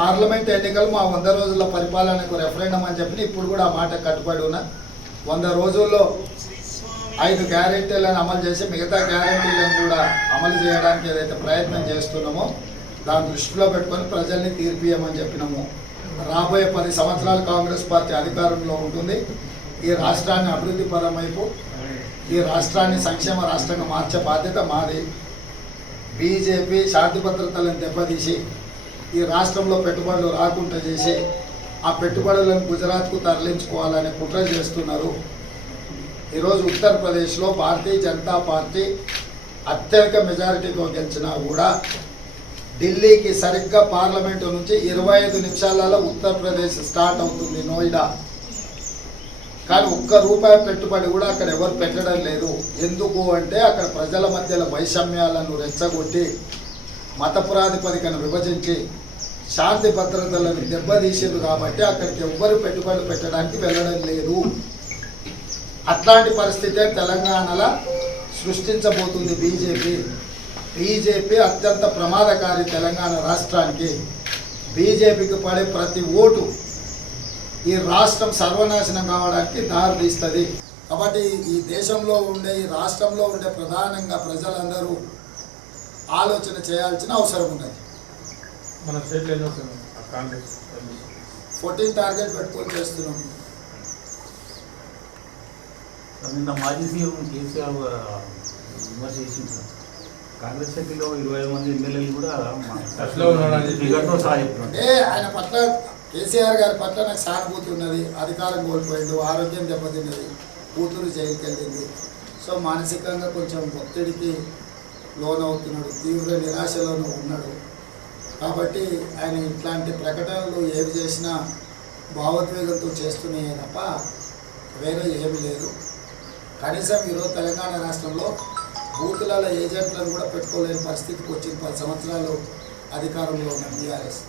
Parliament ఎన్నికలు మా 100 రోజుల పరిపాలనకు రెఫరెండం అని చెప్పి ఇప్పుడు కూడా ఆ మాట కట్టుబడి ఉన్నా. 100 రోజుల్లో 5 గ్యారెంటీలను అమలు చేసి మిగతా గ్యారెంటీలను కూడా అమలు చేయడానికి ఏదైతే ప్రయత్నం చేస్తున్నామో దాన్ని దృష్టిలో పెట్టుకొని ప్రజల్ని తీర్పియమని చెప్పినాము. రాబోయే 10 సంవత్సరాలు కాంగ్రెస్ పార్టీ అధికారంలో ఉంటుంది. ఈ రాష్ట్రాన్ని అభివృద్ధి పరం వైపు, ఈ రాష్ట్రాన్ని సంక్షేమ రాష్ట్రంగా మార్చే బాధ్యత మాది. బీజేపీ శాంతి భద్రతలను దెబ్బతీసి ఈ రాష్ట్రంలో పెట్టుబడులు రాకుండా చేసి ఆ పెట్టుబడులను గుజరాత్కు తరలించుకోవాలనే కుట్ర చేస్తున్నారు. ఈరోజు ఉత్తరప్రదేశ్లో భారతీయ జనతా పార్టీ అత్యధిక మెజారిటీతో గెలిచినా కూడా ఢిల్లీకి సరిగ్గా పార్లమెంటు నుంచి 25 నిమిషాలలో ఉత్తరప్రదేశ్ స్టార్ట్ అవుతుంది, నోయిడా. కానీ ₹1 పెట్టుబడి కూడా అక్కడ ఎవరు పెట్టడం లేదు. ఎందుకు అంటే అక్కడ ప్రజల మధ్యలో వైషమ్యాలను రెచ్చగొట్టి మత ప్రాతిపదికను విభజించి శాంతి భద్రతలను దెబ్బతీసేది కాబట్టి అక్కడికి ఎవ్వరు పెట్టుబడులు పెట్టడానికి వెళ్ళడం లేదు. అట్లాంటి పరిస్థితే తెలంగాణలో సృష్టించబోతుంది బీజేపీ అత్యంత ప్రమాదకారి. తెలంగాణ రాష్ట్రానికి బీజేపీకి పడే ప్రతి ఓటు ఈ రాష్ట్రం సర్వనాశనం కావడానికి దారి తీస్తుంది. కాబట్టి ఈ దేశంలో ఉండే, ఈ రాష్ట్రంలో ఉండే ప్రధానంగా ప్రజలందరూ ఆలోచన చేయాల్సిన అవసరం ఉన్నది. మన స్టేట్లో 14 టార్గెట్ పెట్టుకొని చేస్తున్నాం. నిన్న మాజీ సీఎం కేసీఆర్ విమర్శ చేసింది. కాంగ్రెస్ పార్టీలో 25 మంది ఎమ్మెల్యేలు కూడా ఆయన పట్ల, కేసీఆర్ గారి పట్ల నాకు సానుభూతి ఉన్నది. అధికారం కోల్పోయిండు, ఆరోగ్యం దెబ్బతిన్నది, కూతురు జైలుకి వెళ్ళింది. సో మానసికంగా కొంచెం ఒత్తిడికి లోనవుతున్నాడు, తీవ్ర నిరాశలోనూ ఉన్నాడు. కాబట్టి ఆయన ఇట్లాంటి ప్రకటనలు ఏవి చేసినా భావోద్వేగంతో చేస్తున్నాయే తప్ప వేరే ఏమీ లేదు. కనీసం ఈరోజు తెలంగాణ రాష్ట్రంలో బూతులలో ఏజెంట్లను కూడా పెట్టుకోలేని పరిస్థితికి వచ్చింది 10 సంవత్సరాలు అధికారంలో ఉన్న టీఆర్ఎస్.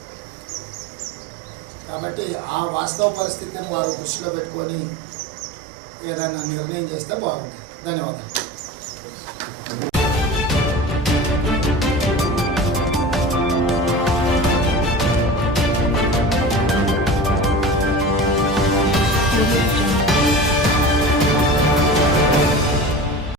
కాబట్టి ఆ వాస్తవ పరిస్థితిని వారు దృష్టిలో పెట్టుకొని ఏదైనా నిర్ణయం చేస్తే బాగుంటుంది. ధన్యవాదాలు.